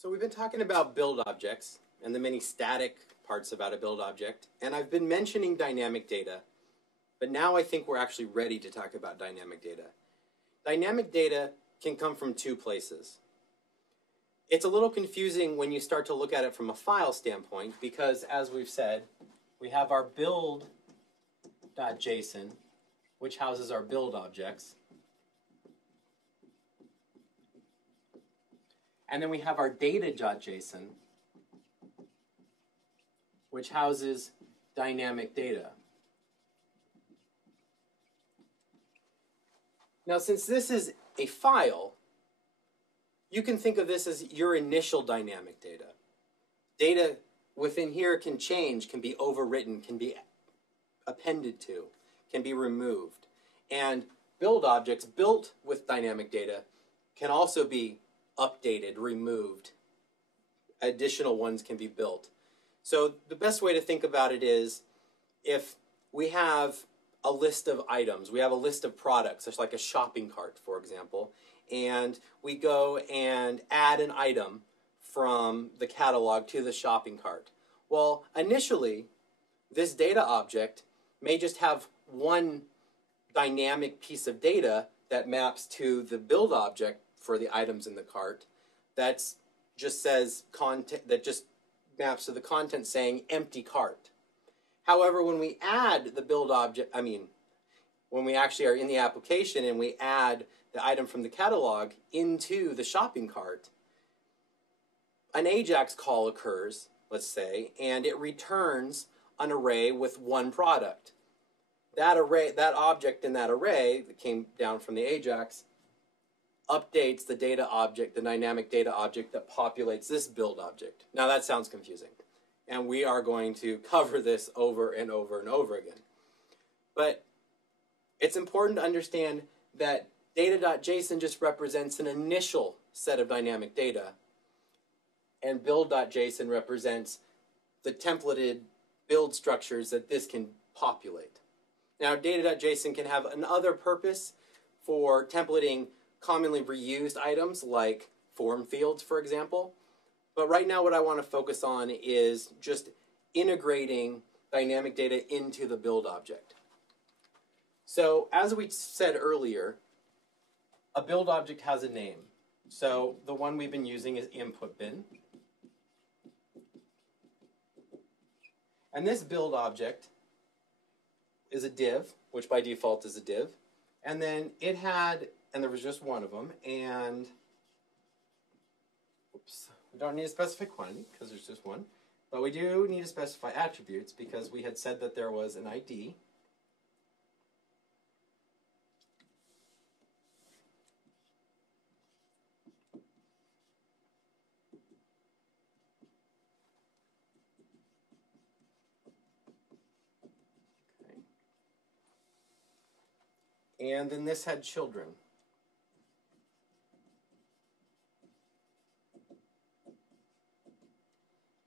So we've been talking about build objects and the many static parts about a build object, and I've been mentioning dynamic data, but now I think we're actually ready to talk about dynamic data. Dynamic data can come from two places. It's a little confusing when you start to look at it from a file standpoint because, as we've said, we have our build.json, which houses our build objects. And then we have our data.json, which houses dynamic data. Now, since this is a file, you can think of this as your initial dynamic data. Data within here can change, can be overwritten, can be appended to, can be removed. And build objects built with dynamic data can also be updated, removed. Additional ones can be built. So the best way to think about it is if we have a list of items, we have a list of products, such like a shopping cart, for example, and we go and add an item from the catalog to the shopping cart. Well, initially, this data object may just have one dynamic piece of data that maps to the build object for the items in the cart that just says content, that just maps to the content saying empty cart. However, when we add the build object, when we actually are in the application and we add the item from the catalog into the shopping cart, an AJAX call occurs, let's say, and it returns an array with one product. That array, that object in that array that came down from the AJAX, updates the data object, the dynamic data object that populates this build object. Now that sounds confusing, and we are going to cover this over and over and over again. But it's important to understand that data.json just represents an initial set of dynamic data, and build.json represents the templated build structures that this can populate. Now, data.json can have another purpose for templating commonly reused items like form fields, for example. But right now what I want to focus on is just integrating dynamic data into the build object. So as we said earlier, a build object has a name. So the one we've been using is input bin. And this build object is a div, which by default is a div. And then it had, and there was just one of them, and oops, we don't need to specify quantity because there's just one, but we do need to specify attributes because we had said that there was an ID. And then this had children.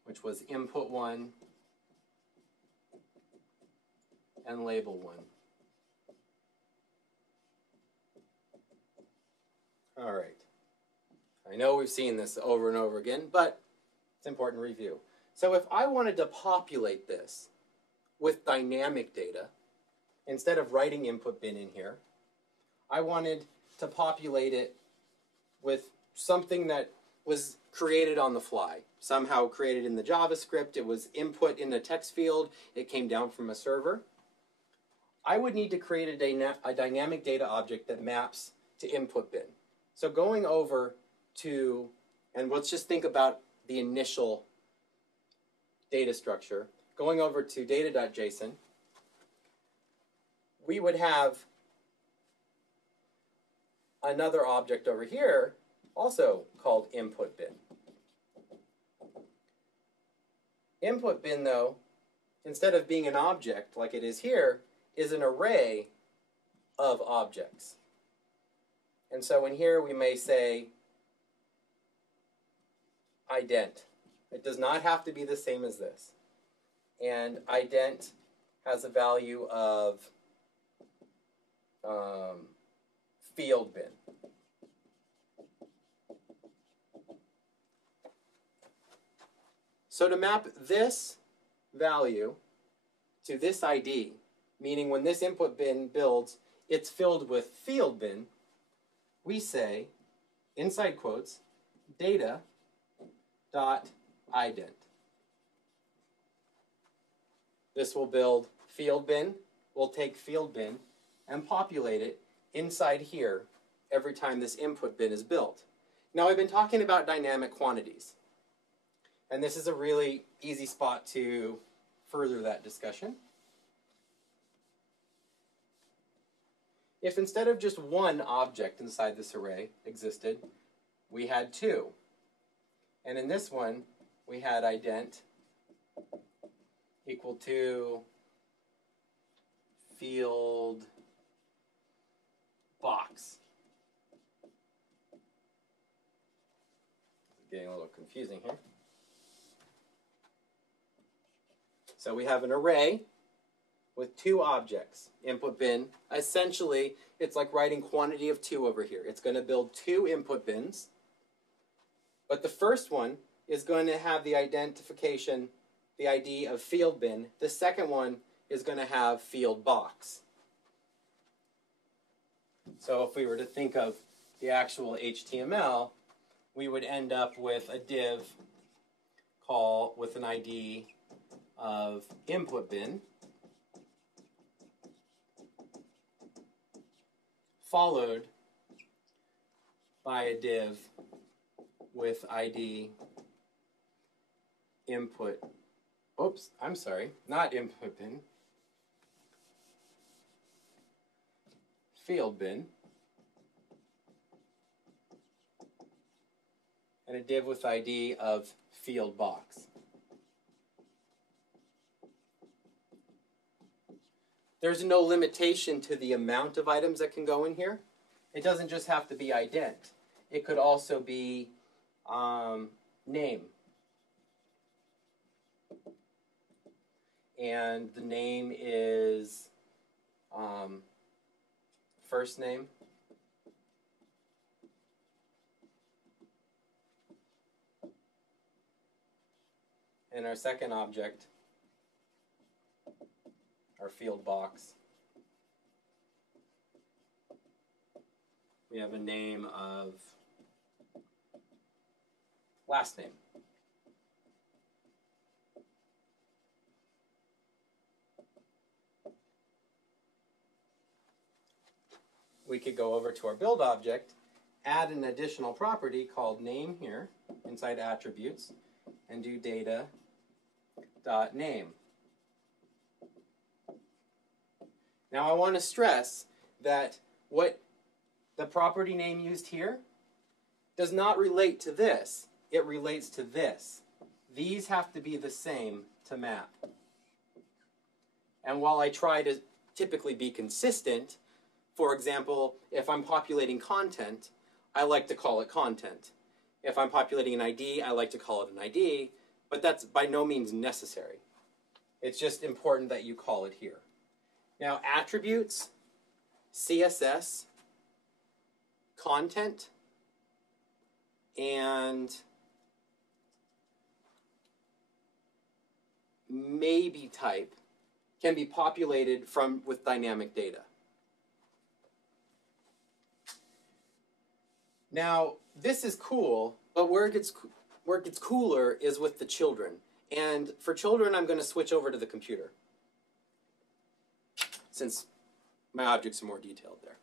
Which was input 1 and label 1. All right. I know we've seen this over and over again, but it's important to review. So if I wanted to populate this with dynamic data, instead of writing input bin in here, I wanted to populate it with something that was created on the fly, somehow created in the JavaScript. It was input in a text field. It came down from a server. I would need to create a dynamic data object that maps to input bin. So going over to, and let's just think about the initial data structure. Going over to data.json, we would have another object over here also called input bin. Input bin, though, instead of being an object like it is here, is an array of objects. And so in here we may say ident. It does not have to be the same as this. And ident has a value of field bin. So to map this value to this ID, meaning when this input bin builds, it's filled with field bin, we say, inside quotes, data dot ident. This will build field bin. We'll take field bin and populate it inside here every time this input bin is built. Now, I've been talking about dynamic quantities, and this is a really easy spot to further that discussion. If instead of just one object inside this array existed, we had two. And in this one, we had ident equal to field box. Getting a little confusing here. So we have an array with two objects, input bin. Essentially, it's like writing quantity of 2 over here. It's going to build 2 input bins. But the first one is going to have the identification, the ID of field bin. The second one is going to have field box. So if we were to think of the actual HTML, we would end up with a div call with an ID of input bin, followed by a div with ID input, oops, I'm sorry, not input bin, field bin, and a div with ID of field box. There's no limitation to the amount of items that can go in here. It doesn't just have to be ident. It could also be name. And the name is first name. And our second object, our field box, we have a name of last name. We could go over to our build object, add an additional property called name here inside attributes, and do data.name. Now I want to stress that what the property name used here does not relate to this. It relates to this. These have to be the same to map. And while I try to typically be consistent, for example, if I'm populating content, I like to call it content. If I'm populating an ID, I like to call it an ID, but that's by no means necessary. It's just important that you call it here. Now, attributes, CSS, content, and maybe type can be populated with dynamic data. Now, this is cool, but where it gets cooler is with the children. And for children, I'm going to switch over to the computer, since my objects are more detailed there.